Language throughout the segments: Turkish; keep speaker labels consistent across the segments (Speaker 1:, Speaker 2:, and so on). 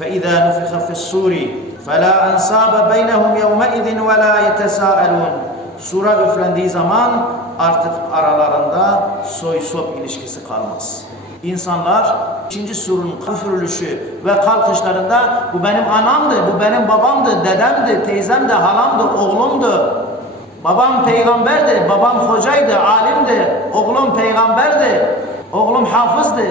Speaker 1: فإذا نفخ في الصور فلا أنساب بينهم يومئذ ولا يتساءلون Sura üflendiği zaman artık aralarında soy sop ilişkisi kalmaz. İnsanlar ikinci surun üfürülüşü ve kalkışlarında bu benim anamdı, bu benim babamdı, dedemdi, teyzemdi, halamdı, oğlumdu. Babam peygamberdi, babam hocaydı, alimdi, oğlum peygamberdi, oğlum hafızdı.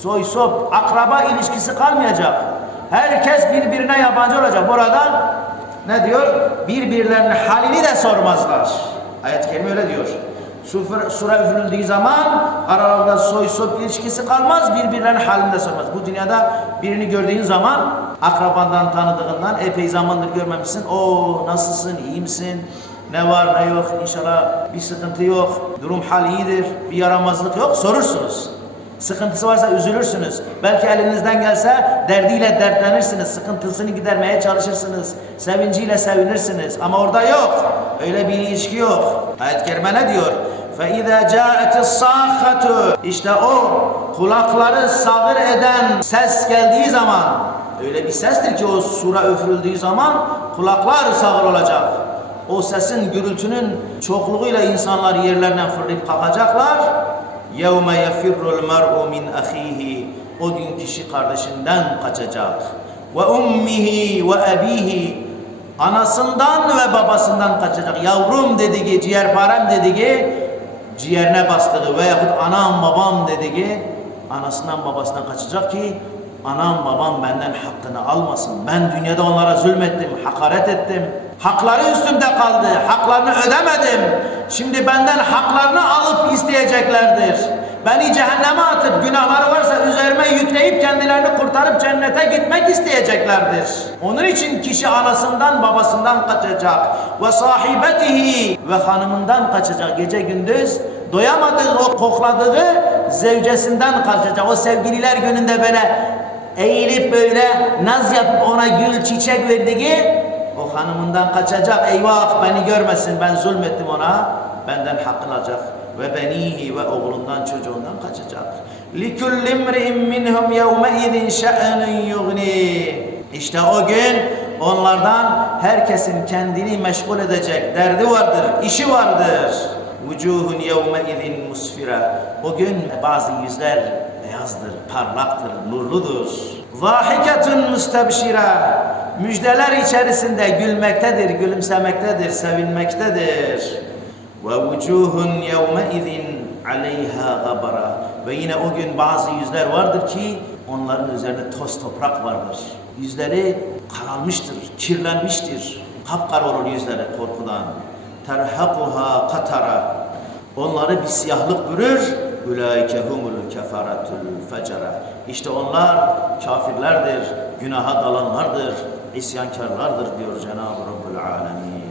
Speaker 1: Soy sop, akraba ilişkisi kalmayacak. Herkes birbirine yabancı olacak. Burada ne diyor? Birbirlerinin halini de sormazlar. Ayet-i Kerime öyle diyor. Sura, üfürüldüğü zaman aralarında soy sop ilişkisi kalmaz, birbirlerinin halini de sormaz. Bu dünyada birini gördüğün zaman akrabandan tanıdığından epey zamandır görmemişsin. O nasılsın, iyi misin? Ne var ne yok inşallah bir sıkıntı yok. Durum hal iyidir. Bir yaramazlık yok. Sorursunuz. Sıkıntısı varsa üzülürsünüz. Belki elinizden gelse derdiyle dertlenirsiniz. Sıkıntısını gidermeye çalışırsınız. Sevinciyle sevinirsiniz. Ama orada yok. Öyle bir ilişki yok. Ayet-i Kerime ne diyor? فَاِذَا جَاءَتِ الصَّاخَّةُ İşte o kulakları sağır eden ses geldiği zaman öyle bir sestir ki o sura üfürüldüğü zaman kulaklar sağır olacak. O sesin gürültünün çokluğuyla insanlar yerlerinden fırlayıp kalkacaklar. يَوْمَ يَفِرُّ الْمَرْءُ مِنْ أَخِيهِ O gün kişi kardeşinden kaçacak. وَاُمِّهِ وَأَب۪يهِ Anasından ve babasından kaçacak. Yavrum dediği, ciğerparem dediği, ciğerine bastığı veyahut anam babam dediği, anasından babasından kaçacak ki anam babam benden hakkını almasın. Ben dünyada onlara zulmettim, hakaret ettim. Hakları üstümde kaldı, haklarını ödemedim. Şimdi benden haklarını alıp isteyeceklerdir. Beni cehenneme atıp günahları varsa üzerime yükleyip kendilerini kurtarıp cennete gitmek isteyeceklerdir. Onun için kişi anasından babasından kaçacak. Ve sahibetihi ve hanımından kaçacak gece gündüz. Doyamadığı o kokladığı zevcesinden kaçacak. O sevgililer gününde böyle eğilip böyle naz yapıp ona gül çiçek verdiği o hanımından kaçacak. Eyvah beni görmesin ben zulmettim ona. Benden hakkını alacak. Ve benihi ve oğlundan çocuğundan kaçacak. لِكُلِّ امْرِئٍ مِّنْهُمْ يَوْمَئِذٍ شَأْنٌ يُغْنِي İşte o gün onlardan herkesin kendini meşgul edecek derdi vardır, işi vardır. Vucuhun yevmeizin musfira. O gün bazı yüzler beyazdır, parlaktır, nurludur. Zahiketun müstebşira. Müjdeler içerisinde gülmektedir, gülümsemektedir, sevinmektedir. Ve vucuhun yevmeizin aleyha gabara. Ve yine o gün bazı yüzler vardır ki onların üzerinde toz toprak vardır. Yüzleri kararmıştır, kirlenmiştir. Kapkara olur yüzleri korkudan. Terhaquha katara. Onları bir siyahlık bürür. Ulaike humul kefaratul fecera. İşte onlar kafirlerdir, günaha dalanlardır, isyankarlardır diyor Cenab-ı Rabbül Alemin.